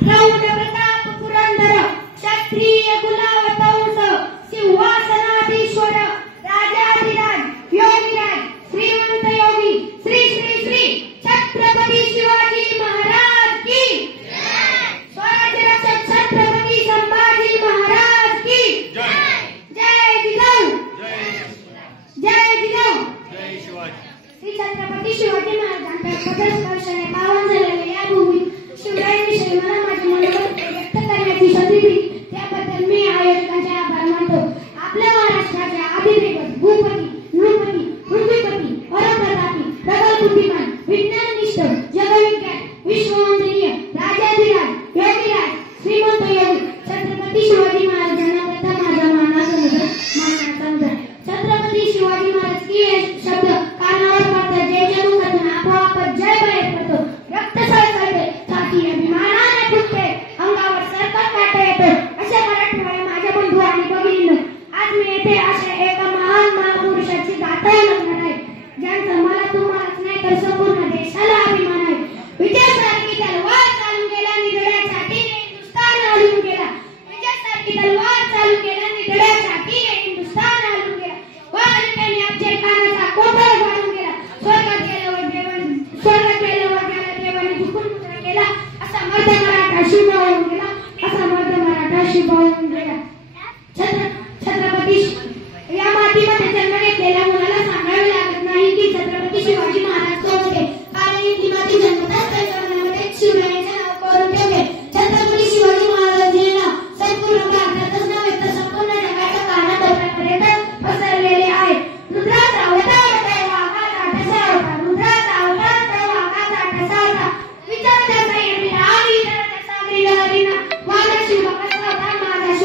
प्रौढ प्रताप पुरंदर क्षत्रिय कुलावतंस सिंहासनाधीश्वर राजाधिराज योगीराज श्रीमंत योगी श्री श्री श्री छत्रपती शिवाजी महाराज की स्वराज्य रक्षक छत्रपती संभाजी महाराज की जय जिजाऊ जय जिजाऊ जय शिवाजी. श्री छत्रपती शिवाजी महाराजांच्या पदस्पर्शाने पावन झालेल्या या भूमीत शिवरायांविषयी मला माझी मनोगत व्यक्त करण्याची संधी दिली त्याबद्दल मी आयोजकांचे आभार मानतो. आपल्या महाराष्ट्राच्या आदिदेवत भूपती नृपती पृथ्वीपती परमप्रतापी प्रबल बुद्धिमान विज्ञाननिष्ठ जगविख्यात विश्ववंदनीय राजाधिराज योगीराज श्रीमंत योगी छत्रपती शिवाजी महाराजांना प्रथम माझा मानाचा मुद्रा. छत्रपती शिवाजी महाराज की हे शब्द कानावर पडतात ज्याच्या मुखातून आपोआप जय बाहेर पडतो. रक्त सळसळते छाती अभिमानाने फुटते अंगावर सरकत काटा येतो. अशा मराठमोळ्या माझ्या बंधू आणि भगिनींनो आज मी येथे अशा एका महान महापुरुषाची गाथा म्हणणार आहे ज्यांचा मला तुम्हालाच नाही तर संपूर्ण देशाला अभिमान आहे. विजयासारखी तलवार चालून गेला निधड्या छातीने हिंदुस्थान हलून गेला. विजयासारखी तलवार चालू केला निधड्या छातीने हिंदुस्थान हलून गेला. वारकऱ्यांनी अफजल खानाचा कोपर वाढून गेला. स्वर्गात गेल्यावर देवाने झुकून पुत्र केला असा मर्द मराठा शिपावून गेला असा मर्द मराठा शिपावून गेला. छत्रपती या मातीमध्ये जन्म घेतलेल्या मुलाला सांगावे लागत नाही की छत्रपती शिवाजी महाराज कोण होते कारण ही माती जन्मताच त्यांच्या मनामध्ये शिवरायांचे नाव करून ठेवले. छत्रपती शिवाजी महाराज हे नाव संपूर्ण भारतातच नव्हे तर संपूर्ण जगाच्या कानाकोपऱ्यापर्यंत पसरलेले आहे. रुद्राचा अवतार वाघाचा ठसा होता. रुद्राचा अवतार वाघाचा ठसा होता. विचार त्याचा येईल आम्ही विचाराच्या सागरी लहरीना माझा शिव कसा होता माझा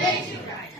जय शिवराय.